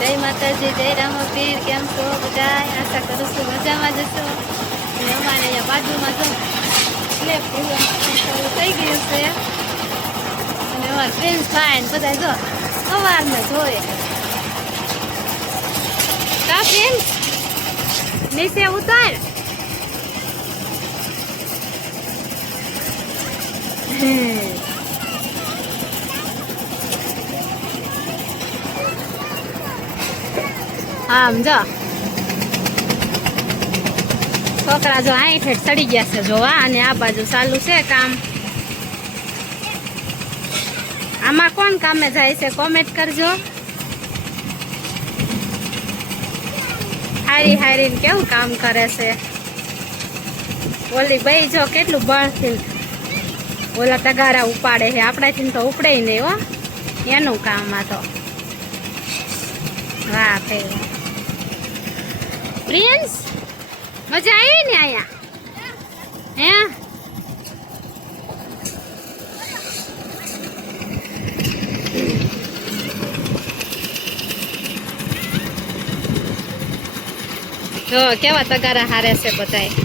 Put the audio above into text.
જય માતાજી, જય રામપીર. કેમ છો બધા? આશા કરું છું મજામાં જશો. અને અમારે અહીંયા બાજુમાં જો સ્લેબ શરૂ થઈ ગયું છે. અને અમારા ફ્રેન્ડ્સ ભાઈ ને બધા જો સવારમાં જોવે. કા ફ્રેન્ડ્સ નીચે ઉતાર. આમ જો છોકરા જો અહીં ઠેઠ ચડી ગયા છે જોવા. અને આ બાજુ ચાલુ છે કામ. આમાં કોણ કામે જાય છે કોમેન્ટ કરજો. હારી હારીને કેવું કામ કરે છે. ઓલી ભાઈ જો કેટલું બળથી ઓલા તગારા ઉપાડે છે. આપણાથી તો ઉપડે નહીં હો. એનું કામ આ તો. વાહ ભાઈ પ્રિન્સ, મજા આવી ને આયા? હે જો કેવા તગારા હારે છે બધાય.